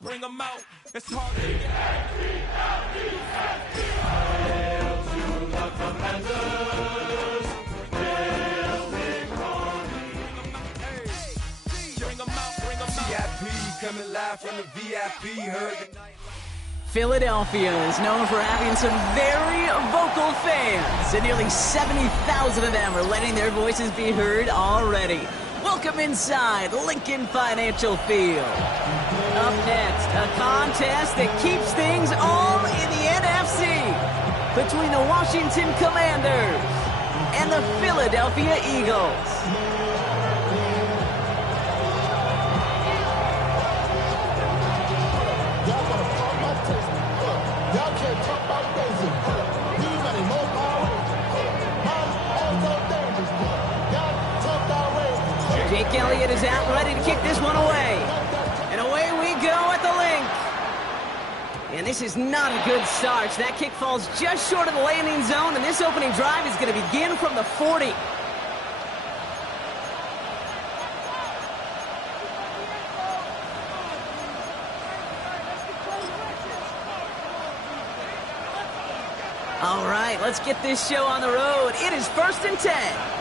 Watch, bring them out. It's hard to get. Hail to the Commanders. Hail Big Ronnie. Bring them out, bring them out. VIP coming live from the VIP. Heard the night. Philadelphia is known for having some very vocal fans, and nearly 70,000 of them are letting their voices be heard already. Welcome inside Lincoln Financial Field. Up next, a contest that keeps things all in the NFC between the Washington Commanders and the Philadelphia Eagles. Jake Elliott is out, ready to kick this one away. And away we go at the link. And this is not a good start. That kick falls just short of the landing zone, and this opening drive is going to begin from the 40. All right, let's get this show on the road. It is 1st and 10.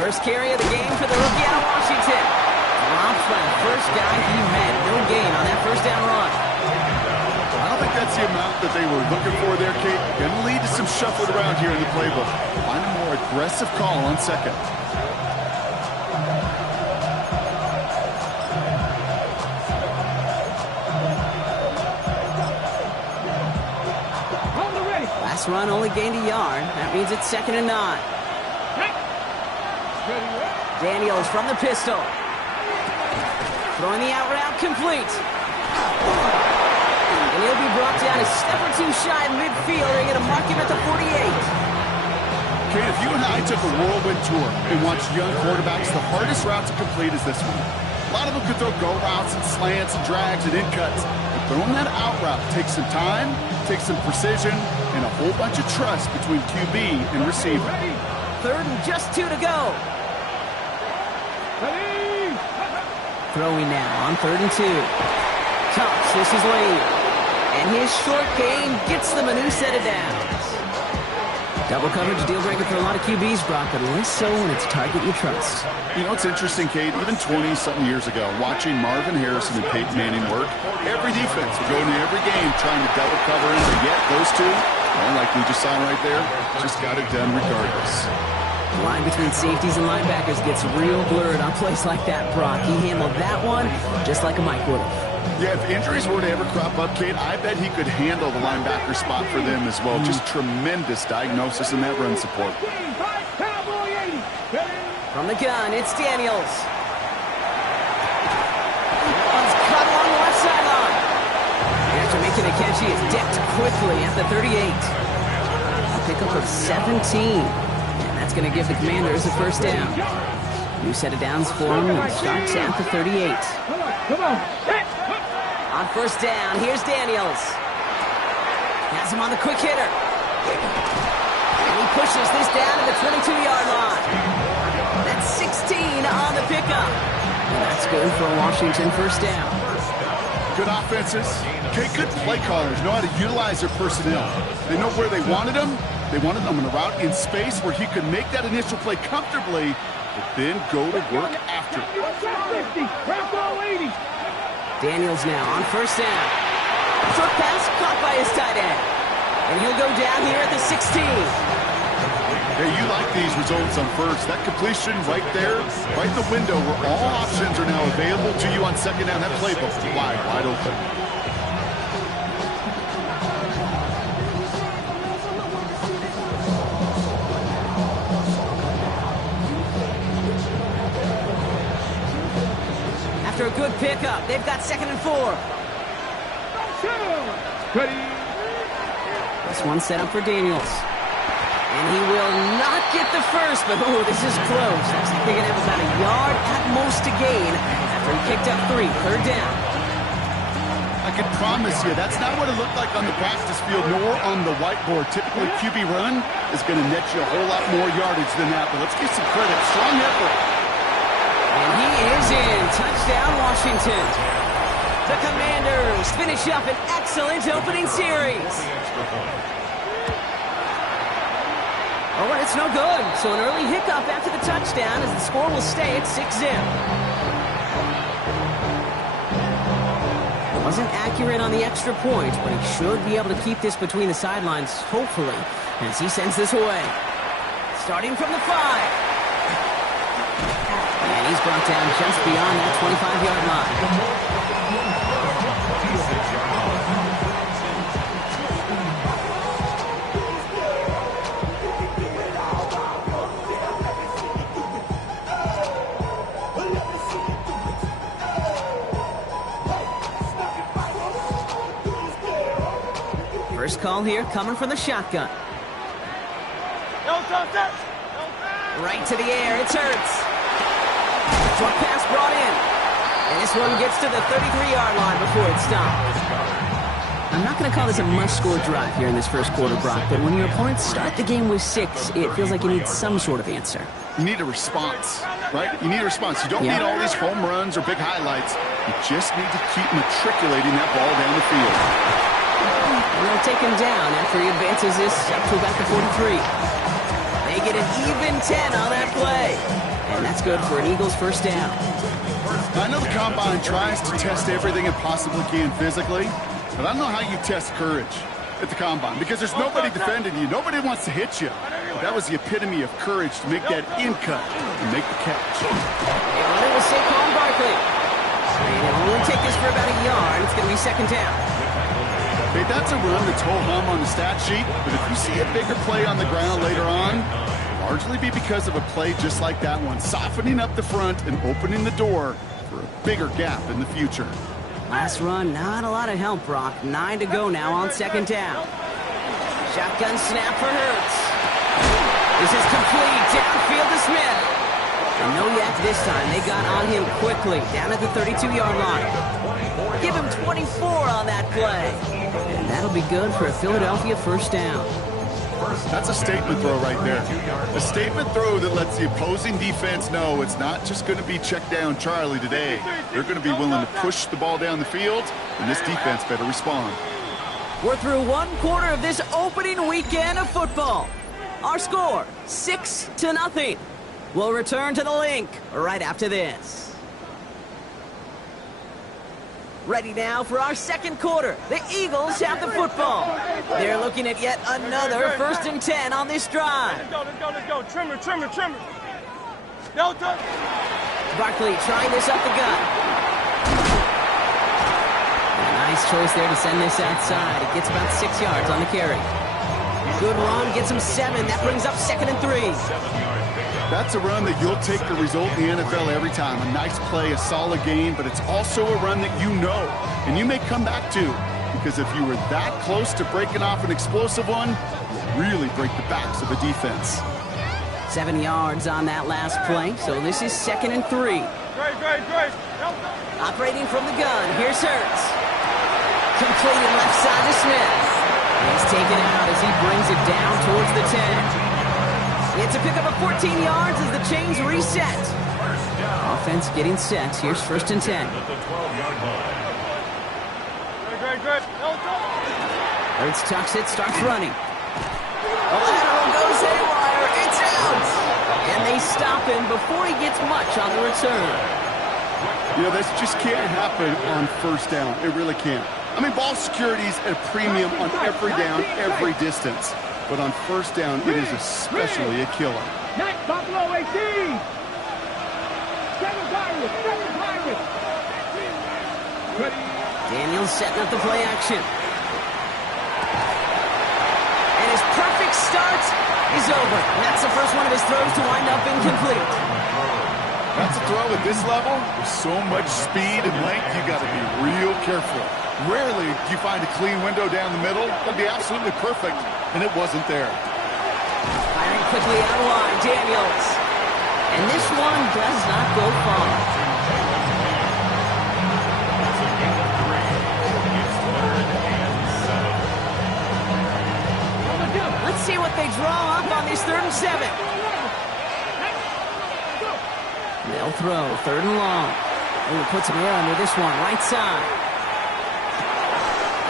First carry of the game for the rookie out of Washington. Drops by the first guy he had. No gain on that first down run. I don't think that's the amount that they were looking for there, Kate. Going to lead to some shuffling around here in the playbook. Find a more aggressive call on second. Last run only gained a yard. That means it's 2nd and 9. Daniels from the pistol. Throwing the out route complete. And he'll be brought down a step or two shy of midfield. They're going to mark him at the 48. Kate, if you and I took a whirlwind tour and watched young quarterbacks, the hardest route to complete is this one. A lot of them could throw go routes and slants and drags and in cuts. But throwing that out route takes some time, takes some precision, and a whole bunch of trust between QB and receiver. 3rd and just 2 to go. Throwing now on 3rd and 2. Tops, this is Lane. And his short game gets them a new set of downs. Double coverage deal breaker for a lot of QBs, Brock, but less so when it's a target you trust. You know, it's interesting, Kate, even 20-something years ago, watching Marvin Harrison and Peyton Manning work, every defense would go into every game trying to double cover him, but yet those two, well, like we just saw right there, just got it done regardless. The line between safeties and linebackers gets real blurred on plays like that, Brock. He handled that one just like a Mike would have. Yeah, if injuries were to ever crop up, Kate, I bet he could handle the linebacker spot for them as well. Just tremendous diagnosis in that run support. From the gun, it's Daniels. One's cut along the left sideline. After making a catch, he is decked quickly at the 38. A pickup of 17. That's going to give the Commanders a first down. New set of downs for him, and starts at the 38. Come on. On first down, here's Daniels. Has him on the quick hitter. And he pushes this down to the 22-yard line. That's 16 on the pickup. And that's good for a Washington first down. Good offenses. Okay, good play callers know how to utilize their personnel. They know where they wanted them. They wanted them in a route in space where he could make that initial play comfortably, but then go to work after. Daniels now on first down. Short pass caught by his tight end. And he'll go down here at the 16. Hey, you like these results on first. That completion right there, right in the window where all options are now available to you on second down. That playbook wide open. After a good pickup, they've got 2nd and 4. This one set up for Daniels. And he will not get the first, but oh, this is close. Looks like they're going to have about a yard at most to gain after he picked up 3. 3rd down. I can promise you that's not what it looked like on the practice field nor on the whiteboard. Typically, QB run is going to net you a whole lot more yardage than that, but let's give some credit. Strong effort. And he is in. Touchdown, Washington. The Commanders finish up an excellent opening series. Oh, and it's no good. So an early hiccup after the touchdown as the score will stay at 6-0. Wasn't accurate on the extra point, but he should be able to keep this between the sidelines, hopefully, as he sends this away. Starting from the 5. And he's brought down just beyond that 25-yard line. First call here coming from the shotgun. Right to the air, it's Hurts. Short pass brought in. And this one gets to the 33-yard line before it stops. I'm not going to call this a must-score drive here in this first quarter, Brock, but when your opponents start the game with 6, it feels like you need some sort of answer. You need a response, right? You need a response. You don't need all these home runs or big highlights. You just need to keep matriculating that ball down the field. And they'll take him down after he advances this up to about the 43. They get an even 10 on that play. And that's good for an Eagles first down. I know the Combine tries to test everything it possibly can physically, but I don't know how you test courage at the Combine because there's nobody defending you. Nobody wants to hit you. But that was the epitome of courage to make that in cut and make the catch. They run it with Saquon Barkley. And it'll only take this for about a yard. It's going to be second down. Hey, that's a run that's ho-hum on the stat sheet, but if you see a bigger play on the ground later on, it'll largely be because of a play just like that one, softening up the front and opening the door for a bigger gap in the future. Last run, not a lot of help, Brock. 9 to go now on second down. Shotgun snap for Hurts. This is complete. Downfield to Smith. And no yak this time. They got on him quickly, down at the 32-yard line. Give him 24 on that play. And that'll be good for a Philadelphia first down. That's a statement throw right there. A statement throw that lets the opposing defense know it's not just going to be check down Charlie today. They're going to be willing to push the ball down the field, and this defense better respond. We're through one quarter of this opening weekend of football. Our score, 6-0. We'll return to the link right after this. Ready now for our second quarter. The Eagles have the football. They're looking at yet another 1st and 10 on this drive. Let's go. Trimmer. Delta. Barkley trying this up the gut. A nice choice there to send this outside. It gets about 6 yards on the carry. Good run, gets him 7. That brings up 2nd and 3. That's a run that you'll take the result in the NFL every time. A nice play, a solid game, but it's also a run that you know and you may come back to because if you were that close to breaking off an explosive one, you'll really break the backs of the defense. 7 yards on that last play, so this is 2nd and 3. Great. Operating from the gun, here's Hurts. Completed left side to Smith. He's taken out as he brings it down towards the 10. It's a pickup of 14 yards as the chains reset. Offense getting set. Here's 1st and 10. Great. Hurts tucks it, starts running. The lateral goes haywire. It's out. And they stop him before he gets much on the return. You know, this just can't happen on first down. It really can't. I mean, ball security's at a premium on every down, every distance. But on first down, it is especially a killer. Next, Buffalo 18. 7 Pirates. Daniels setting up the play action. And his perfect start is over. And that's the first one of his throws to wind up incomplete. That's a throw at this level. With so much speed and length, you got to be real careful. Rarely do you find a clean window down the middle. That'd be absolutely perfect, and it wasn't there. Firing quickly out wide, Daniels. And this one does not go far. Let's see what they draw up on this 3rd and 7. They'll throw 3rd and long. Oh, puts him air under this one, right side.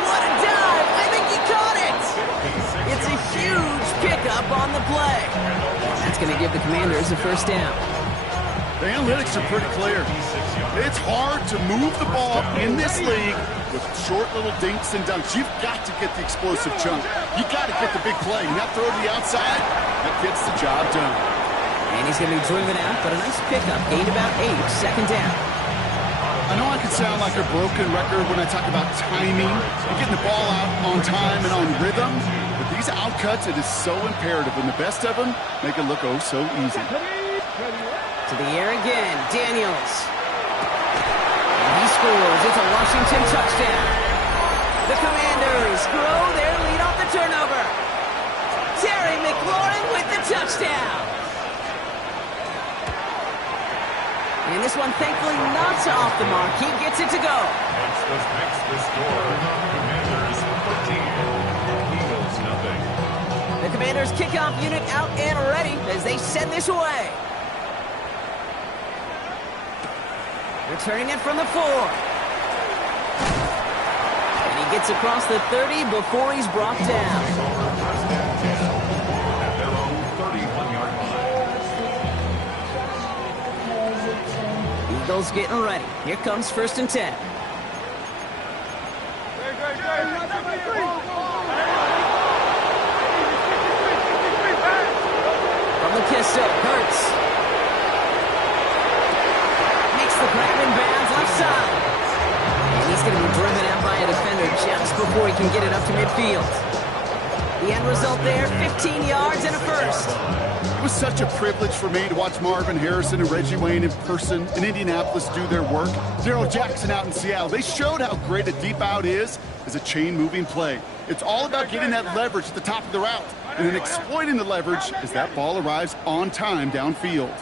What a dive! I think he caught it! It's a huge pickup on the play. That's going to give the Commanders a first down. The analytics are pretty clear. It's hard to move the ball in this league with short little dinks and dunks. You've got to get the explosive chunk. You've got to get the big play. And that throw to the outside, that gets the job done. And he's going to be driven out, but a nice pickup. Gained about 8, second down. I know I can sound like a broken record when I talk about timing and getting the ball out on time and on rhythm, but these outcuts, it is so imperative, and the best of them make it look oh so easy. To the air again, Daniels. And he scores. It's a Washington touchdown. The Commanders grow their lead off the turnover. Terry McLaurin with the touchdown. And this one, thankfully, not off the mark. He gets it to go. Makes the score. Commanders 13, Eagles nothing. The Commanders kickoff unit out and ready as they send this away. Returning it from the 4. And he gets across the 30 before he's brought down. At their own 31-yard line. Eagles getting ready. Here comes 1st and 10. From the pistol, Hurts. Makes the grab in bounds left side. And he's going to be driven out by a defender just before he can get it up to midfield. The end result there, 15 yards and a first. It was such a privilege for me to watch Marvin Harrison and Reggie Wayne in person in Indianapolis do their work. Darrell Jackson out in Seattle. They showed how great a deep out is as a chain-moving play. It's all about getting that leverage at the top of the route and then exploiting the leverage as that ball arrives on time downfield.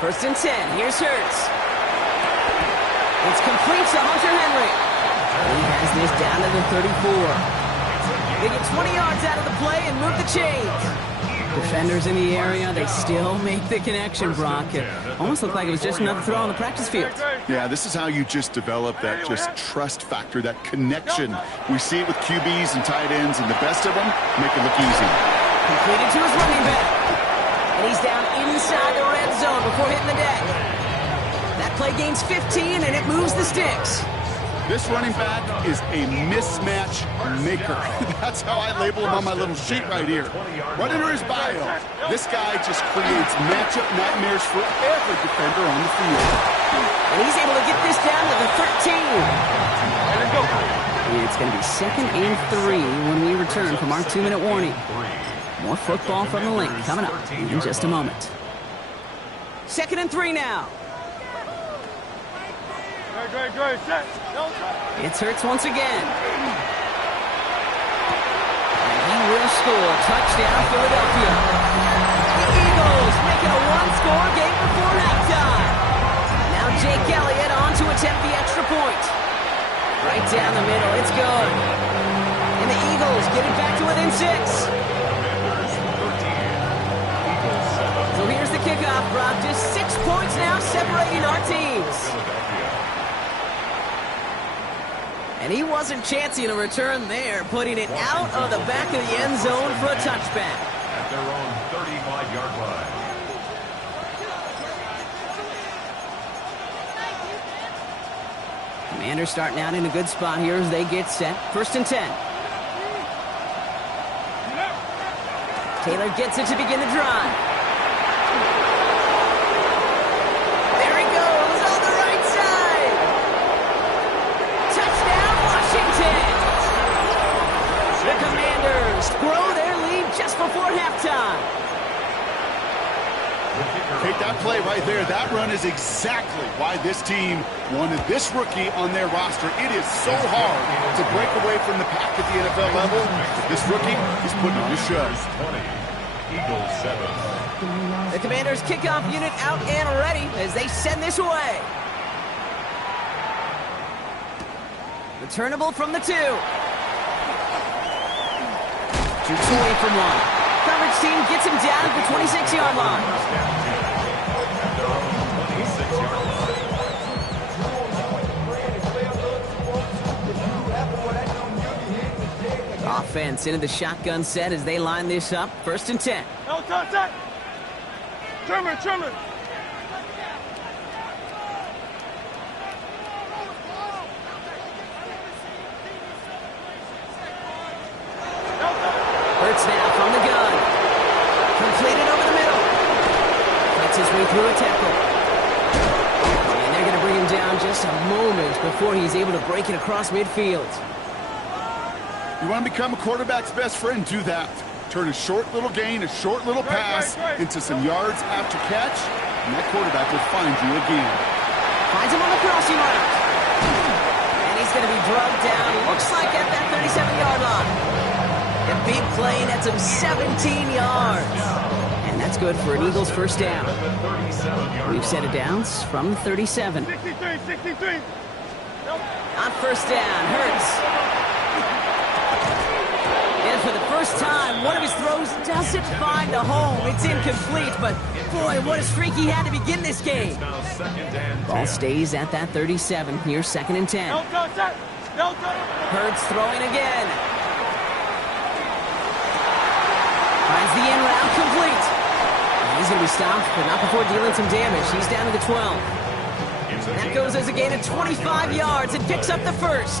1st and 10. Here's Hurts. It's complete to Hunter Henry. He has this down to the 34. They get 20 yards out of the play and move the chains. Defenders in the area, they still make the connection, Brock. It almost looked like it was just another throw on the practice field. Yeah, this is how you just develop that just trust factor, that connection. We see it with QBs and tight ends, and the best of them make it look easy. Completed to his running back. And he's down inside the red zone before hitting the deck. That play gains 15, and it moves the sticks. This running back is a mismatch maker. That's how I label him on my little sheet right here. Right under his bio, this guy just creates matchup nightmares for every defender on the field. And he's able to get this down to the 13. It's going to be 2nd and 3 when we return from our 2-minute warning. More football from the link coming up in just a moment. 2nd and 3 now. It's Hurts once again. And he will score. Touchdown, Philadelphia. The Eagles making a one-score game before halftime. Now Jake Elliott on to attempt the extra point. Right down the middle. It's good. And the Eagles get it back to within 6. So here's the kickoff, Brock. Just 6 points now separating our teams. And he wasn't chancing a return there, putting it out of the back of the end zone for a touchback. At their own 35-yard line. Commanders starting out in a good spot here as they get set. 1st and 10. Taylor gets it to begin the drive. There he goes on the right side. Touchdown, Washington. The Commanders grow their lead just before halftime. Take that play right there. That run is exactly why this team wanted this rookie on their roster. It is so hard to break away from the pack at the NFL level. But this rookie is putting on a show. 20, Eagles 7. The Commanders kickoff unit out and ready as they send this away. Returnable from the 2. Shoots away from 1. Coverage team gets him down at the 26-yard line. offense into the shotgun set as they line this up. 1st and 10. No contact. Trimmer. Hurts now from the gun. Completed over the middle. Fights his way through a tackle. And they're going to bring him down just a moment before he's able to break it across midfield. You want to become a quarterback's best friend, do that. Turn a short little gain, a short little pass into some yards after catch, and that quarterback will find you again. Finds him on the crossing route. And he's going to be drugged down, looks like at that 37-yard line. A big play, and that's him 17 yards. And that's good for an Eagles first down. We've set it downs from 37. 63. Nope. On first down, Hurts. And for the first time, one of his throws doesn't find a home. It's incomplete, but boy, what a streak he had to begin this game. Ball stays at that 37. Here's 2nd and 10. No contact. Hurts throwing again. Finds the end round complete. And he's going to be stopped, but not before dealing some damage. He's down to the 12. That goes as a gain of 25 yards and picks up the first.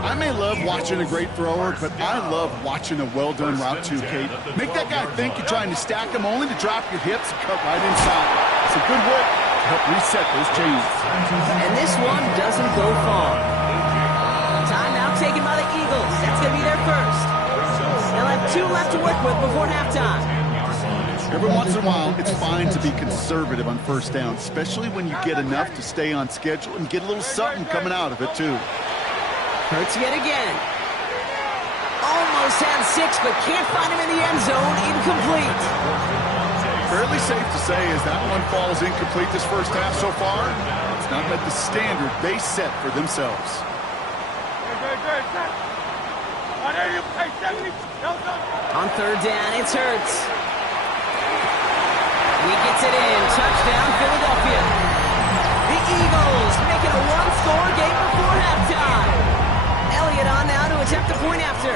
I may love watching a great thrower, but I love watching a well-done route too, Kate. Make that guy think you're trying to stack him only to drop your hips and cut right inside. It's a good work to help reset those chains. And this one doesn't go far. Timeout taken by the Eagles. That's going to be their first. They'll have 2 left to work with before halftime. Every once in a while, it's fine to be conservative on first down, especially when you get enough to stay on schedule and get a little something coming out of it, too. Hurts yet again. Almost had 6, but can't find him in the end zone. Incomplete. Fairly safe to say as that one falls incomplete this first half so far, it's not met the standard they set for themselves. Good. On 70. No. On 3rd down, it's Hurts. And he gets it in. Touchdown, Philadelphia. The Eagles make it a 1-score game before halftime. Elliott on now to attempt the point after.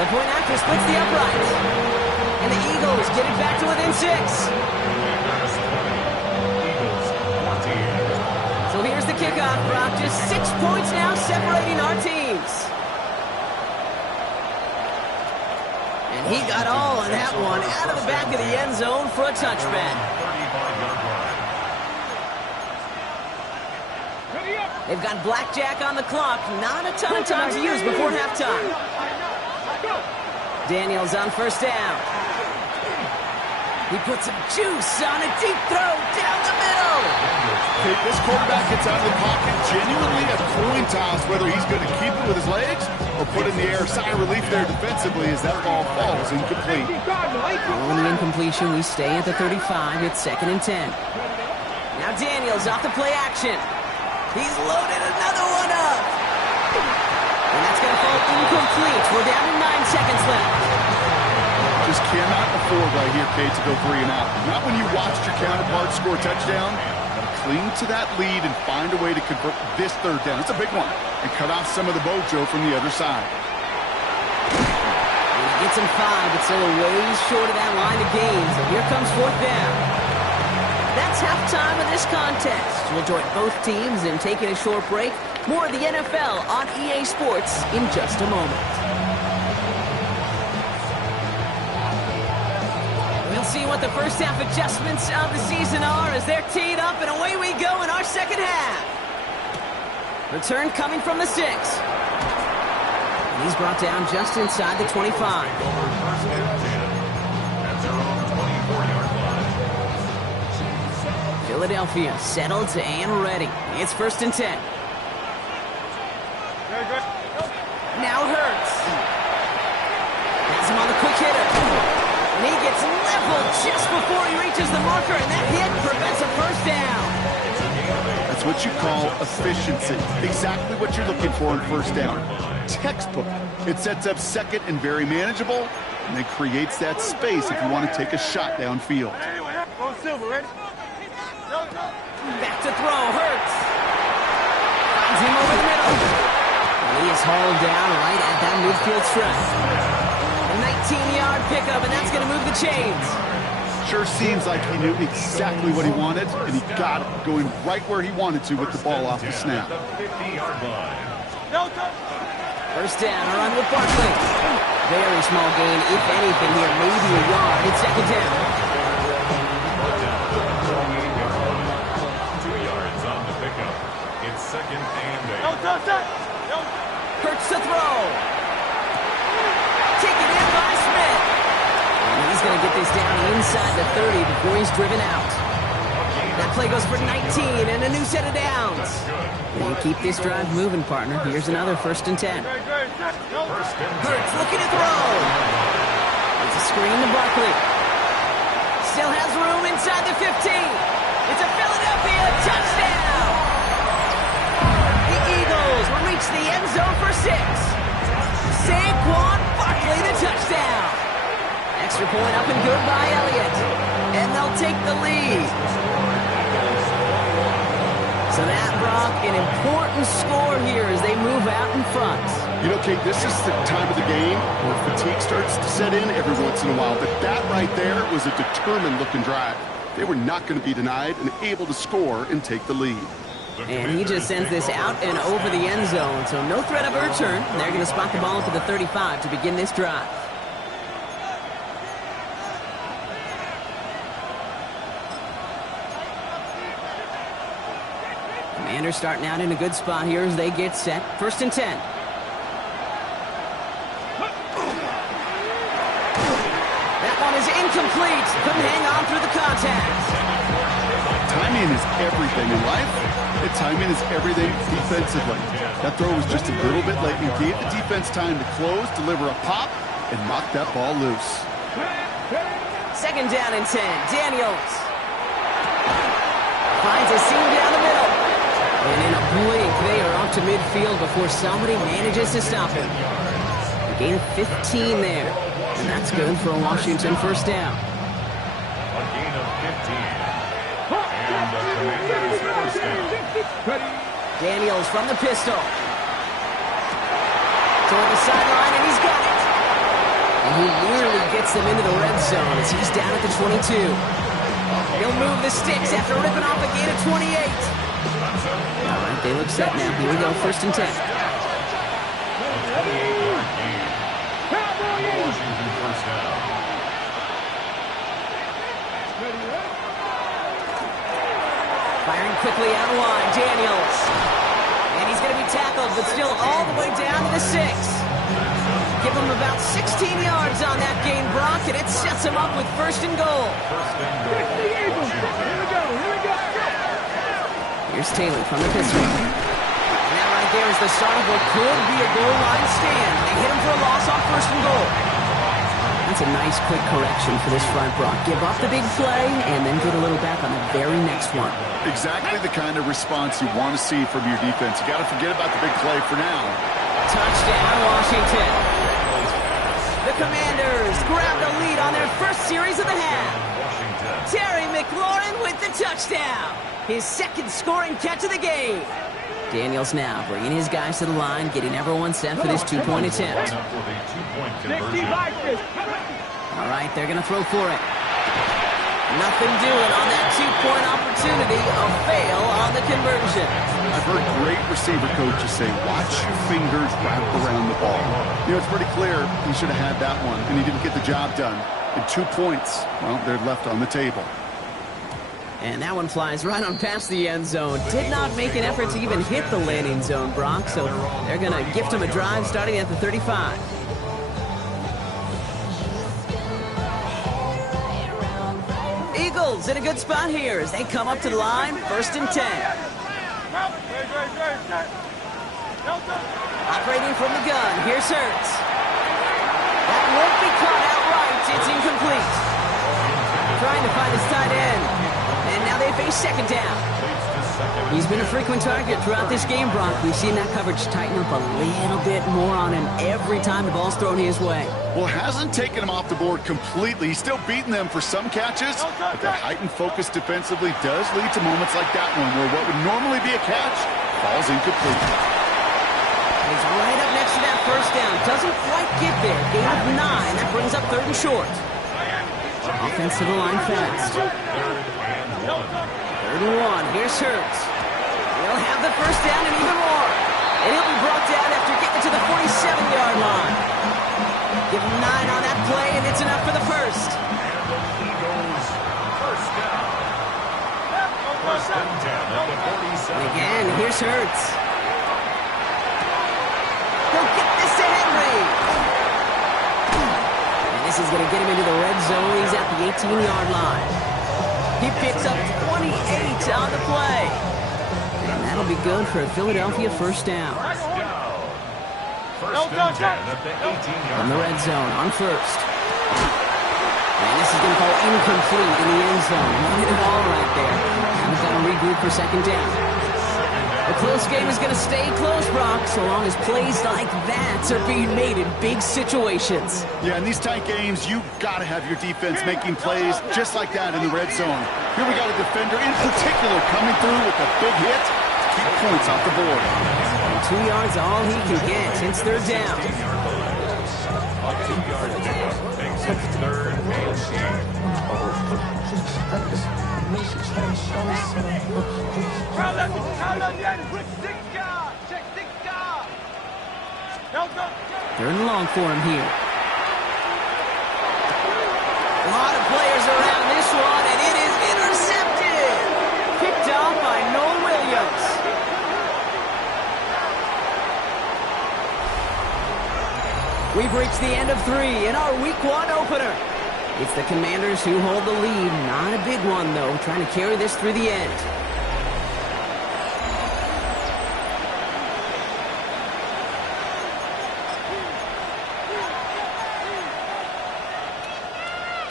The point after splits the uprights. And the Eagles get it back to within 6. So here's the kickoff, Brock. Just 6 points now separating our teams. And he got all on that one out of the back of the end zone for a touchback. They've got blackjack on the clock. Not a ton of time to use before halftime. Daniels on first down. He puts some juice on a deep throw down the middle. Okay, this quarterback gets out of the pocket genuinely a coin toss, whether he's going to keep it with his legs or put in the air. Sigh of relief there defensively as that ball falls incomplete. Following the incompletion, we stay at the 35. It's 2nd and 10. Now Daniels off the play action. He's loaded another one up. And that's going to fall incomplete. We're down to 9 seconds left. Just cannot afford right here, Kate, to go 3 and out. Not when you watched your counterpart score a touchdown. Gotta cling to that lead and find a way to convert this 3rd down. It's a big one. And cut off some of the mojo from the other side. He gets him 5, but still a ways short of that line of gains. And here comes 4th down. That's halftime of this contest. We'll join both teams in taking a short break. More of the NFL on EA Sports in just a moment. We'll see what the first half adjustments of the season are as they're teed up, and away we go in our second half. Return coming from the 6. And he's brought down just inside the 25. Philadelphia settled and ready. It's 1st and 10. Good. Now Hurts. Has him on the quick hitter. And he gets leveled just before he reaches the marker, and that hit prevents a first down. That's what you call efficiency. Exactly what you're looking for in first down. Textbook. It sets up 2nd and very manageable, and it creates that space if you want to take a shot downfield. Go Silver, ready? No. Back to throw, Hurts. Finds him over the middle. And he is hauled down right at that midfield stripe. A 19-yard pickup, and that's going to move the chains. Sure seems like he knew exactly what he wanted, and he got it, going right where he wanted to with the ball off the snap. The 50-yard line. No, no. First down, a run with Barkley. Very small gain, if anything here, maybe a yard. It's second down. Brought down to the 48-yard line. 2 yards on the pickup. It's second and 8. No, touch that. No. Hurts to throw. Taken in by Smith. And he's going to get this down inside the 30 before he's driven out. That play goes for 19 and a new set of downs. They keep this drive moving, partner. Here's another first and 10. Great, great. No. Hurts looking to throw. It's a screen to Barkley. Still has room inside the 15. It's a Philadelphia touchdown. The Eagles will reach the end zone for 6. Saquon Barkley, the touchdown. Extra point up and good by Elliott. And they'll take the lead. So that, Brock, an important score here as they move out in front. You know, Kate, this is the time of the game where fatigue starts to set in every once in a while, but that right there was a determined-looking drive. They were not going to be denied and able to score and take the lead. And he just sends this out and over the end zone, so no threat of a return. They're going to spot the ball up at the 35 to begin this drive. Commanders starting out in a good spot here as they get set. First and 10. That one is incomplete. Couldn't hang on through the contact. Timing is everything in life, and timing is everything defensively. That throw was just a little bit late and gave the defense time to close, deliver a pop, and knock that ball loose. Second down and 10. Daniels finds a seam down the middle. And in a blink, they are off to midfield before somebody manages to stop him. A gain of 15 there. And that's good for a Washington first down. A gain of 15. And the Commanders first down. Daniels from the pistol. Toward the sideline, and he's got it. And he nearly gets them into the red zone as he's down at the 22. He'll move the sticks after ripping off a gain of 28. All right, they look set now. Here we go, first and 10. A 28-yard gain. Washington first down. Firing quickly out of line, Daniels. And he's going to be tackled, but still all the way down to the 6. Give him about 16 yards on that gain, Brock, and it sets him up with first and goal. First and goal. Here's Taylor from the pistol. And that right there is the start of what could be a goal line stand. They hit him for a loss on first and goal. That's a nice quick correction for this front, Brock. Give up the big play and then get a little back on the very next one. Exactly the kind of response you want to see from your defense. You got to forget about the big play for now. Touchdown, Washington. The Commanders grab the lead on their first series of the half. Terry McLaurin with the touchdown. His second scoring catch of the game. Daniels now bringing his guys to the line, getting everyone set for this two-point attempt. All right, they're going to throw for it. Nothing doing on that two-point opportunity. A fail on the conversion. I've heard great receiver coaches say, watch your fingers wrap around the ball. You know, it's pretty clear he should have had that one, and he didn't get the job done. And 2 points, well, they're left on the table. And that one flies right on past the end zone. Did not make an effort to even hit the landing zone, Brock, so they're going to gift him a drive starting at the 35. Eagles in a good spot here as they come up to the line, first and 10. Operating from the gun, here's Hurts. That won't be caught outright, it's incomplete. Trying to find his tight end. And now they face second down. He's been a frequent target throughout this game, Brock. We've seen that coverage tighten up a little bit more on him every time the ball's thrown his way. Well, hasn't taken him off the board completely. He's still beating them for some catches, but that heightened focus defensively does lead to moments like that one where what would normally be a catch falls incomplete. He's right up next to that first down. Doesn't quite get there. Gain of 9. That brings up 3rd and short. Offense to the line fast. 3rd and 1. Here's Hurts. He'll have the first down and even more. And he'll be brought down after getting to the 47-yard line. Give him 9 on that play, and it's enough for the first. Eagles first down. First and 10 at the 47. And again, here's Hurts. He'll get this to Henry. And this is going to get him into the red zone. He's at the 18-yard line. He picks up 28 on the play. And that'll be good for a Philadelphia first down. First and 10 at the 18-yard From the red zone on first. And this is going to fall incomplete in the end zone. Not it all right there. We've got to regroup for second down. The close game is going to stay close, Brock, so long as plays like that are being made in big situations. Yeah, in these tight games, you got to have your defense making plays just like that in the red zone. Here we got a defender in particular coming through with a big hit to keep points off the board. And 2 yards all he can get. It's 3rd down. A 2-yard pickup makes it 3rd and 3rd and long for him here. A lot of players around this one, and it is intercepted. Picked off by Noah Williams. We've reached the end of 3 in our Week 1 opener. It's the Commanders who hold the lead. Not a big one, though, trying to carry this through the end.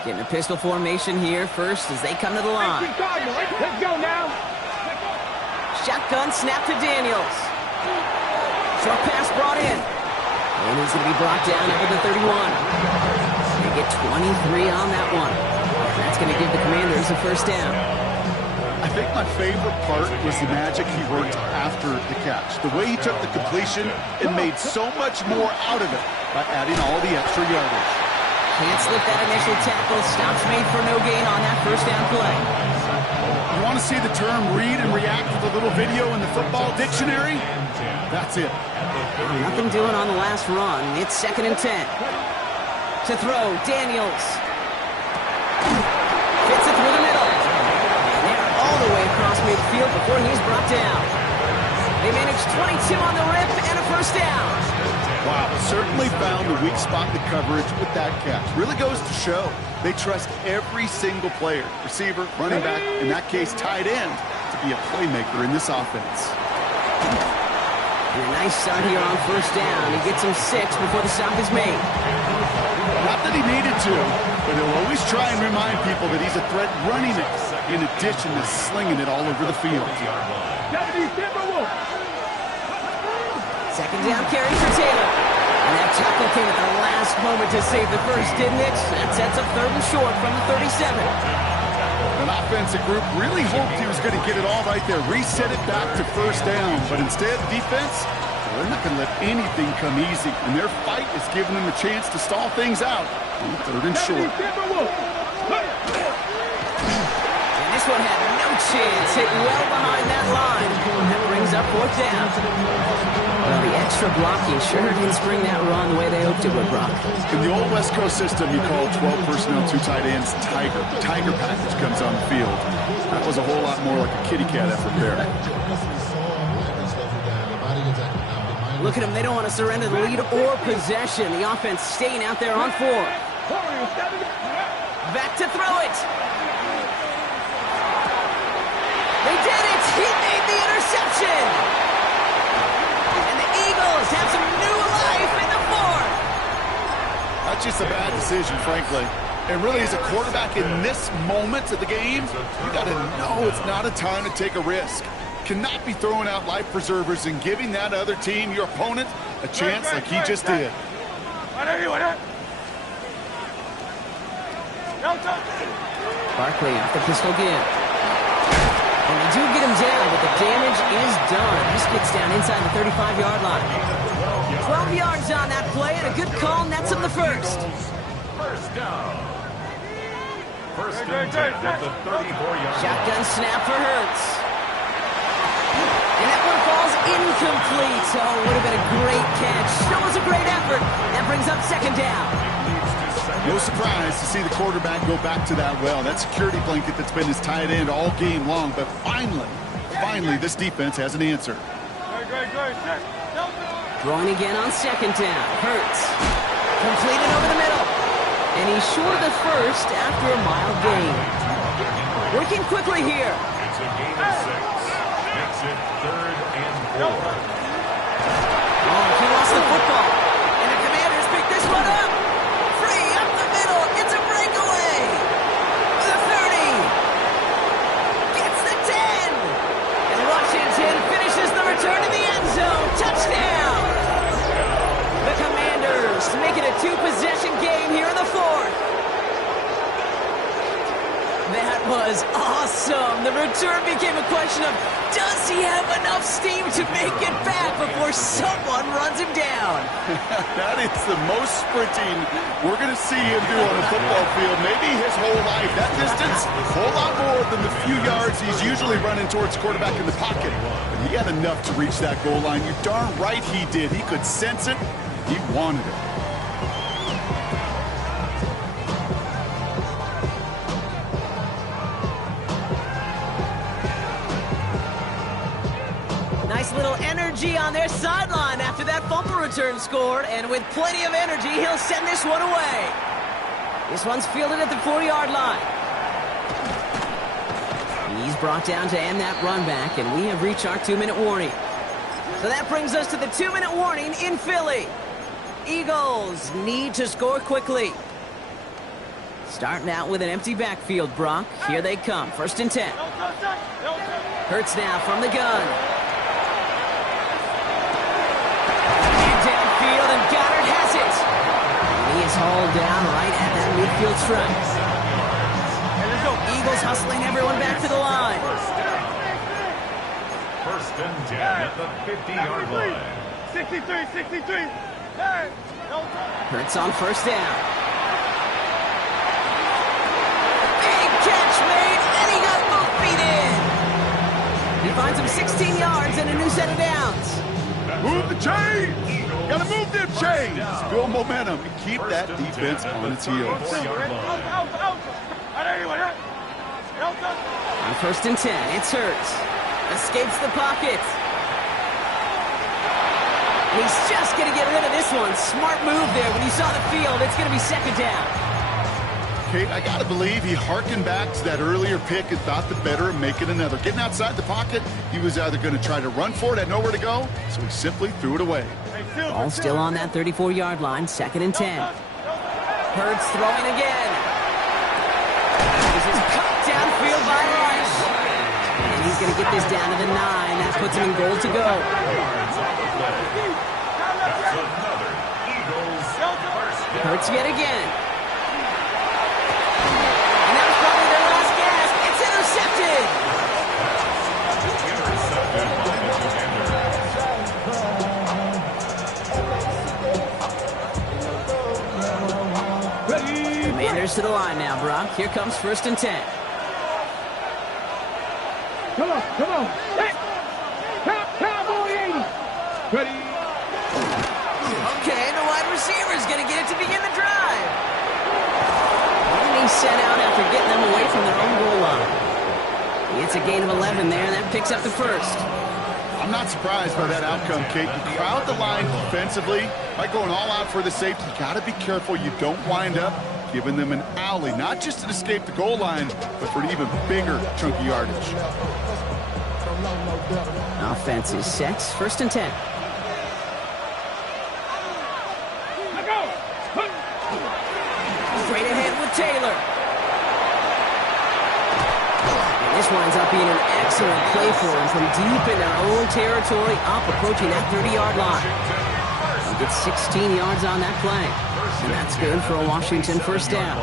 Getting a pistol formation here first as they come to the line. Let's go now. Shotgun snap to Daniels. Short pass brought in. And he's going to be brought down over the 31. They get 23 on that one. That's going to give the Commanders a first down. I think my favorite part was the magic he worked after the catch. The way he took the completion and made so much more out of it by adding all the extra yardage. Can't slip that initial tackle. Stops made for no gain on that first down play. You want to see the term read and react with a little video in the football dictionary? That's it. Nothing doing on the last run. It's 2nd and 10. To throw, Daniels. Fits it through the middle. And they're all the way across midfield before he's brought down. They managed 22 on the rip and a first down. Wow, certainly found the weak spot in the coverage with that catch. Really goes to show they trust every single player, receiver, running back, in that case tight end, to be a playmaker in this offense. And a nice start here on first down. He gets him 6 before the stop is made. Not that he needed to, but he'll always try and remind people that he's a threat running it, in addition to slinging it all over the field. Second down carry for Taylor. And that tackle came at the last moment to save the first, didn't it? That sets up 3rd and short from the 37. An offensive group really hoped he was going to get it all right there, reset it back to first down. But instead, defense, they're not going to let anything come easy. And their fight is giving them a chance to stall things out on 3rd and short. And this one had no chance. Hit well behind that line. That brings up 4th down. Well, the extra blocking sure didn't spring that run the way they hoped it would, Brock. In the old West Coast system, you call 12 personnel, 2 tight ends, Tiger. Tiger package comes on the field. That was a whole lot more like a kitty cat effort there. Look at them. They don't want to surrender the lead or possession. The offense staying out there on 4. Back to throw it. They did it. He made the interception. And the Eagles have some new life in the 4th. That's just a bad decision, frankly. And really, as a quarterback in this moment of the game, you got to know it's not a time to take a risk. Cannot be throwing out life preservers and giving that other team, your opponent, a chance like he just did. Barkley off the pistol give. And they do get him down, but the damage is done. Just gets down inside the 35-yard line. 12 yards on that play, and a good call nets him the first. First down. First and 10 at the 34-yard Shotgun snap for Hurts. And that one falls incomplete. Oh, would have been a great catch. That was a great effort. That brings up second down. No surprise to see the quarterback go back to that well. That security blanket that's been his tight end all game long. But finally, this defense has an answer. Throwing again on second down. Hurts. Completed over the middle. And he's short of the first after a mild gain. Working quickly here. It's a gain of 6. Makes it 3rd and 4. Oh, he lost the football. And the Commanders pick this one up. Free up the middle. It's a breakaway. The 30. Gets the 10. And Washington finishes the return to the end zone. Touchdown. The Commanders make it a 2-possession game here in the 4th. That was awesome. The return became a question of, does he have enough steam to make it back before someone runs him down? That is the most sprinting we're going to see him do on a football field, maybe his whole life. That distance, a whole lot more than the few yards he's usually running towards quarterback in the pocket. But he had enough to reach that goal line. You're darn right he did. He could sense it. He wanted it. Nice little energy on their sideline after that fumble return scored, and with plenty of energy, he'll send this one away. This one's fielded at the 4-yard line. He's brought down to end that run back, and we have reached our 2-minute warning. So that brings us to the 2-minute warning in Philly. Eagles need to score quickly. Starting out with an empty backfield, Brock. Here they come. 1st and 10. Hurts now from the gun. Downfield, and Goddard has it. And he is hauled down right at that midfield stripe. Eagles hustling everyone back to the line. First and 10 at the 50-yard line. 63. Hurts on 1st down. Big catch made, and he got both feet in. He finds him 16 yards and a new set of downs. Move the chains! Gotta move them chains! Build momentum and keep that defense on its heels. On 1st and 10, it's Hurts. Escapes the pocket. He's just going to get rid of this one. Smart move there. When you saw the field, it's going to be second down. Kate, I got to believe he hearkened back to that earlier pick and thought the better of making another. Getting outside the pocket, he was either going to try to run for it, had nowhere to go, so he simply threw it away. Ball still on that 34-yard line, 2nd and 10. Hurts throwing again. This is cut downfield by Rice. And he's going to get this down to the 9. That puts him in goal to go. Hurts yet again. And that was probably their last gasp. It's intercepted. Commanders to the line now, Brock. Here comes 1st and 10. Come on. Cowboy 80. Ready. Okay, the wide receiver is going to get it to begin the drive. And he's sent out after getting them away from their own goal line. It's a gain of 11 there, and that picks up the first. I'm not surprised by that outcome, Kate. You crowd the line defensively by going all out for the safety. You got to be careful you don't wind up giving them an alley, not just to escape the goal line, but for an even bigger chunk of yardage. Offense is set. 1st and 10. Straight ahead with Taylor. And this winds up being an excellent play for him from deep in their own territory, up approaching that 30-yard line. He'll get 16 yards on that play. And that's good for a Washington 1st down.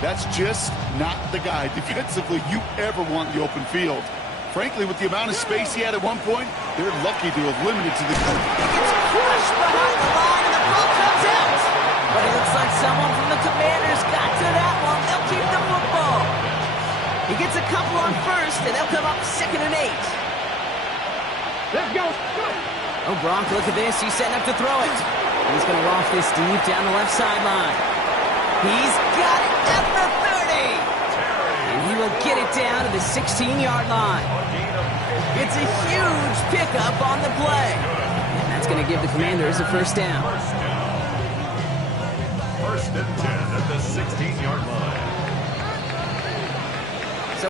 That's just not the guy defensively you ever want in the open field. Frankly, with the amount of space he had at one point, they're lucky to have limited to the... Gets crushed behind the line, and the ball comes out. But it looks like someone from the Commanders got to that one. They'll keep the football. He gets a couple on first, and they'll come up 2nd and 8. Let's go. Go. Oh, Gronk, look at this. He's setting up to throw it. He's going to loft this deep down the left sideline. He's got it at the 30. And he will get it down to the 16-yard line. It's a huge pickup on the play. And that's going to give the Commanders a first down. First and 10 at the 16-yard line.